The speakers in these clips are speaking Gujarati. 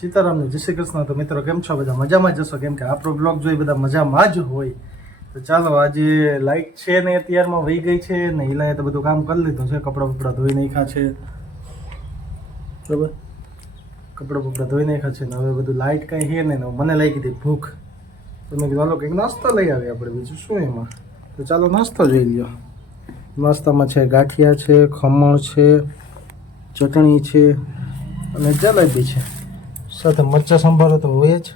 સીતારામને જય શ્રી કૃષ્ણ. તો મિત્રો, કેમ છો બધા? મજામાં જશો કેમ કે આપણો બ્લોગ જોઈ બધા મજામાં જ હોય, તો ચાલો આજે લાઇટ છે ને અત્યારમાં વહી ગઈ છે ને હિલાએ તો બધું કામ કરી લીધું છે. કપડાં બપડા ધોઈ નાખ્યા છે. બરાબર? કપડાં બપડા ધોઈ નાખ્યા છે ને હવે બધું લાઇટ કાંઈ છે ને મને લાગી હતી ભૂખ. તો મેં કીધું કંઈક નાસ્તો લઈ આવીએ આપણે બીજું શું એમાં? તો ચાલો નાસ્તો જોઈ લ્યો. નાસ્તામાં છે ગાંઠિયા છે, ખમણ છે, ચટણી છે અને જલેબી છે. સાથે મરચા સંભારો તો હોય જ.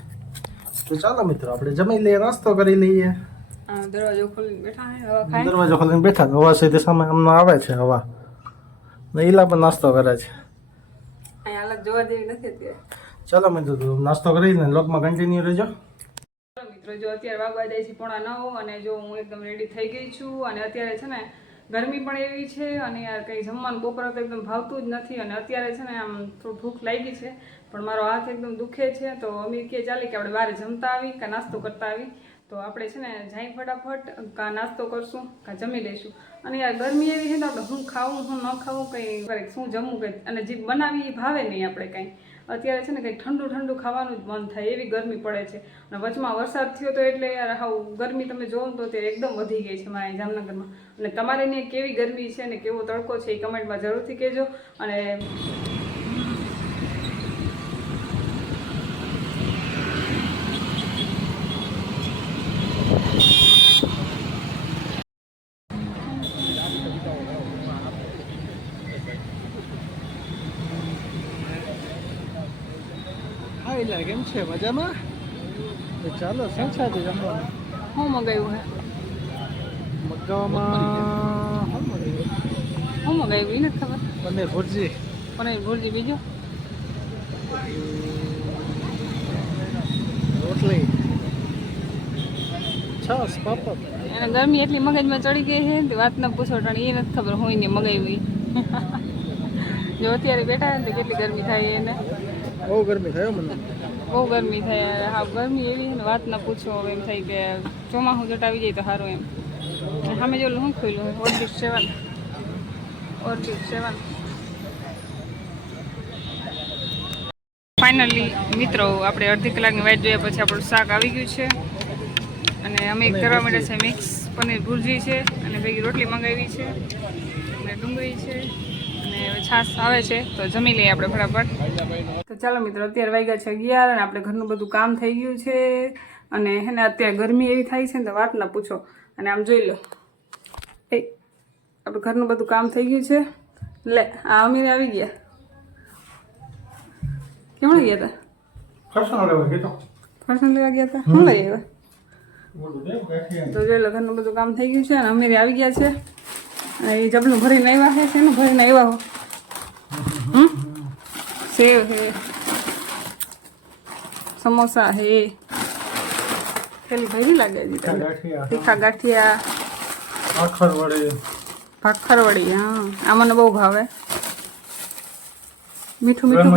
તો ચાલો મિત્રો આપણે જમી લઈએ નાસ્તો કરી લઈએ. દરવાજો ખોલીને બેઠા હે હવા ખાય? દરવાજો ખોલીને બેઠા હવા સીધી સામે અમને આવે છે હવા. ને ઈલા પણ નાસ્તો કરે છે. અહીંયા હાલત જોવા જેવી નથી ચાલો મિત્રો તો નાસ્તો કરીને લોકમાં કન્ટિન્યુ રહેજો. ચાલો મિત્રો જો અત્યારે વાગવા જાય છે પોણા નવ અને જો હું એકદમ રેડી થઈ ગઈ છું અને અત્યારે છે ને ગરમી પણ એવી છે અને યાર કંઈ જમવાનું બપોરે તો એકદમ ભાવતું જ નથી અને અત્યારે છે ને આમ થોડું ભૂખ લાગી છે, પણ મારો હાથ એકદમ દુખે છે, તો અમે કે ચાલી કે આપણે બહાર જમતા આવી કાં નાસ્તો કરતા આવી. તો આપણે છે ને જાય ફટાફટ કાં નાસ્તો કરશું કાં જમી લઈશું. અને યાર ગરમી એવી છે ને આપણે હું ખાવું હું ન ખાવું કંઈ, શું જમવું કંઈ, અને જે બનાવી એ ભાવે નહીં આપણે કંઈ. અત્યારે છે ને કંઈક ઠંડુ ઠંડુ ખાવાનું જ મન થાય, એવી ગરમી પડે છે. અને વચમાં વરસાદ થયો તો એટલે યાર હાવ ગરમી તમે જોવો તો તે એકદમ વધી ગઈ છે મારા જામનગરમાં. અને તમારે ત્યાં કેવી ગરમી છે ને કેવો તડકો છે એ કમેન્ટમાં જરૂરથી કહેજો. અને હા એટલે કેમ છે? મજામાં? તો ચાલો શું છે આજે જમવાનું? શું મગાવ્યું હે. મગાવવામાં શું મગાવ્યું? શું મગાવ્યું એ નથી ખબર. પનીર ભુરજી. પનીર ભુરજી બીજું? રોટલી. છાસ પાપડ. અને ગરમી એટલી મગજમાં ચડી ગઈ છે તે વાત ના પૂછો ટાણી એ નથી ખબર હોય ને મગાવી જો અત્યારે બેઠા ને તો કેટલી ગરમી થાય એને. બહુ ગરમી થયો મને. બહુ ગરમી થાય, હા, ગરમી એવી છે ને, વાત ના પૂછો હવે એમ થાય કે ચોમાસું જટાવી જાય તો સારું એમ. સામે જો શું ખોલ્યું ઓર્ડિટ સેવન. ઓર્ડિટ સેવન. ફાઇનલી મિત્રો, આપણે અડધી કલાકની વાઇટ જોયા પછી આપણું શાક આવી ગયું છે. અને અમે કરવા માટે છે મિક્સ પનીર ભુરજી છે અને ભેગી રોટલી મંગાવી છે. અને ડુંગળી છે. અને હવે છાશ આવે છે તો જમી લઈએ આપણે ફટાફટ. તો ચાલો મિત્રો અત્યારે વાગ્યા છે અગિયાર અને આપણે ઘરનું બધું કામ થઈ ગયું છે. અને હે ને અત્યારે ગરમી એવી થાય છે ને તો વાત ના પૂછો. અને આમ જોઈ લો. એ આપણે ઘરનું બધું કામ થઈ ગયું છે. લે આ અમીર આવી ગયા. કેમણે ગયા હતા ફરસાણ લેવા કીધો ફરસાણ લેવા ગયા હતા શું લઈ આવ્યા? તો જોઈ લો ઘરનું બધું કામ થઈ ગયું છે અને અમીર આવી ગયા છે. એ જબલું ભરીને આવ્યા છે શેનું ભરીને આવ્યા હો? હમ? સેવ હે. સમોસા હે. પેલી ભરી લાગે તીખા ગાંઠિયા ભાખર વડે ભાખરવડી. હા. આ મને બહુ ભાવે. મીઠું મીઠું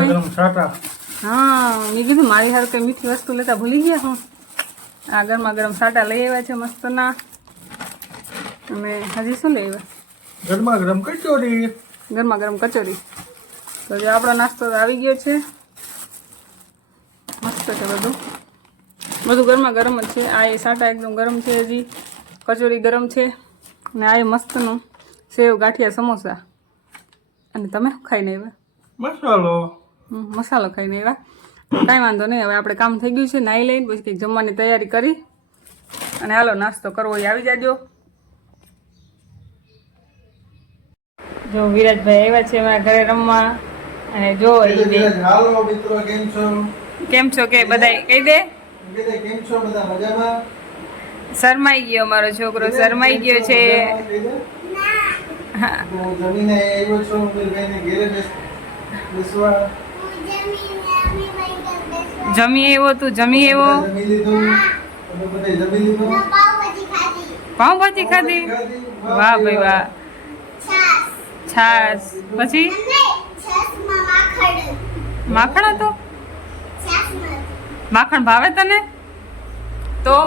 હા મેં કીધું મારી હાર કઈ મીઠી વસ્તુ લેતા ભૂલી ગયા હું. આ ગરમા ગરમ સાટા લઈ આવ્યા છે મસ્તના. અને હજી શું લઈ આવ્યા? ગરમા ગરમ કચોરી. ગરમા ગરમ કચોરી. તો જે આપણો નાસ્તો આવી ગયો છે. મસ્ત છે બધું. બધું ગરમા ગરમ જ છે. આ એ સાટા એકદમ ગરમ છે હજી. કચોરી ગરમ છે. અને આ એ મસ્તનું સેવ ગાંઠિયા સમોસા. અને તમે ખાઈને આવ્યા? મસાલો. મસાલો ખાઈને આવ્યા. કાંઈ વાંધો નહીં. હવે આપણે કામ થઈ ગયું છે નાહી લઈને. પછી કંઈક જમવાની તૈયારી કરી. અને હાલો નાસ્તો કરવો એ આવી જાજો. જો વિરાજભાઈ આવ્યા છે અમારા ઘરે રમવા. અને જો હાલો મિત્રો કેમ છો? કેમ છો કે બધાય કહી દે. કેમ છો બધા મજામાં? શરમાઈ ગયો અમારો છોકરો શરમાઈ ગયો છે? હા. જમીને આવ્યો છું ઉમેરભાઈને ઘેરે બેસવા. જમી આવ્યો તું જમી જમી લીધું. પાઉંભાજી ખાધી. વાહ ભાઈ વાહ. છાસ પછી? માખણ. હતો? માખણ ભાવે તને? તો?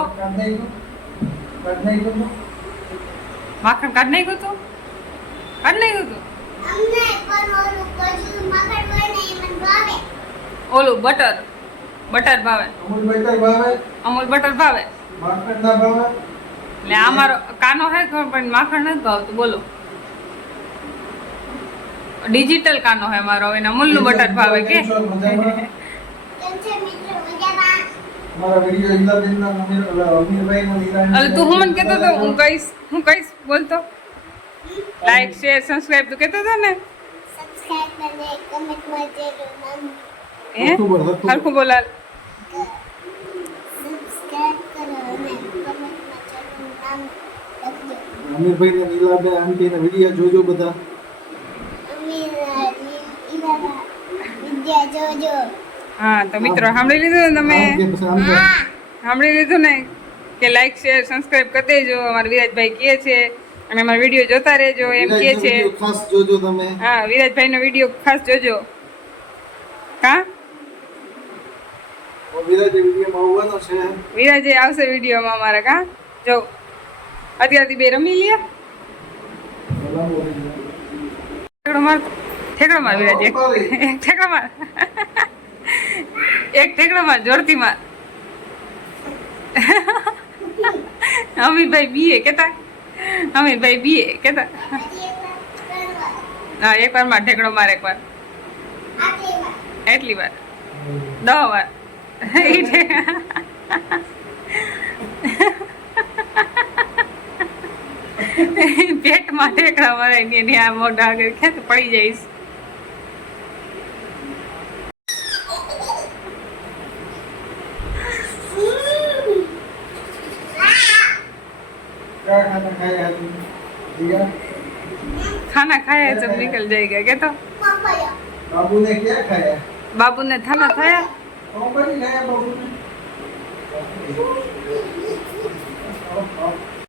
માખણ કાઢ નાખ્યું તું? કાઢ નાખ્યું તું? ઓલું બટર બટર ભાવે. અમૂલ બટર. ભાવે. અમૂલ બટર ભાવે. માખણ ના ભાવે? એટલે અમારો કાનો હે પણ માખણ નથી ભાવતું. બોલો. ડિજિટલ કાનો હે મારો એને અમૂલનું બટર ભાવે કે? અલે તું હું મને કહેતો તો હું કહીશ હું કહીશ બોલતો લાઈક શેર સબસ્ક્રાઇબ તું કહેતો તો ને? હરખું બોલ, હરખું બોલ. હરખું બોલાલ અમીરભાઈ ને નીલાબેન આંટી ને વીડિયો જોજો બધા અમીર ઈલાવા જોજો હા તો મિત્રો સાંભળી લીધું ને તમે. સાંભળી. લીધું ને? કે લાઈક શેર સબસ્ક્રાઇબ કરી દેજો. અમારા વિરાજભાઈ કહે છે અને અમારા વીડિયો જોતા રહેજો એમ કહે છે. ખાસ જોજો તમે. હા વિરાજભાઈનો વીડિયો ખાસ જોજો. કા વિરાજે વિડીયોમાં આવવાનો છે. વિરાજે આવશે વિડીયોમાં અમારા કા જો અત્યારથી બે રમી લે. ઠેકડો માર ઠેકડો માર વિરાજ એક ઠેકડો માર એક ઠેકડો માર જોરથી માર અમિતભાઈ બીએ કેતા અમિતભાઈ બીએ કેતા. હા, એક વાર માર ઠેકડો માર એક વાર. એટલી વાર. દહ વાર. પેટમાં ઠેકડા મારે ને આ મોઢા આગળ ખેત પડી જઈશ क्या खाना खाया है तुम दिया खाना खाया है जब निकल जाएगा क्या तो बाबू ने क्या खाया बाबू ने खाना खाया खाया बाबू ने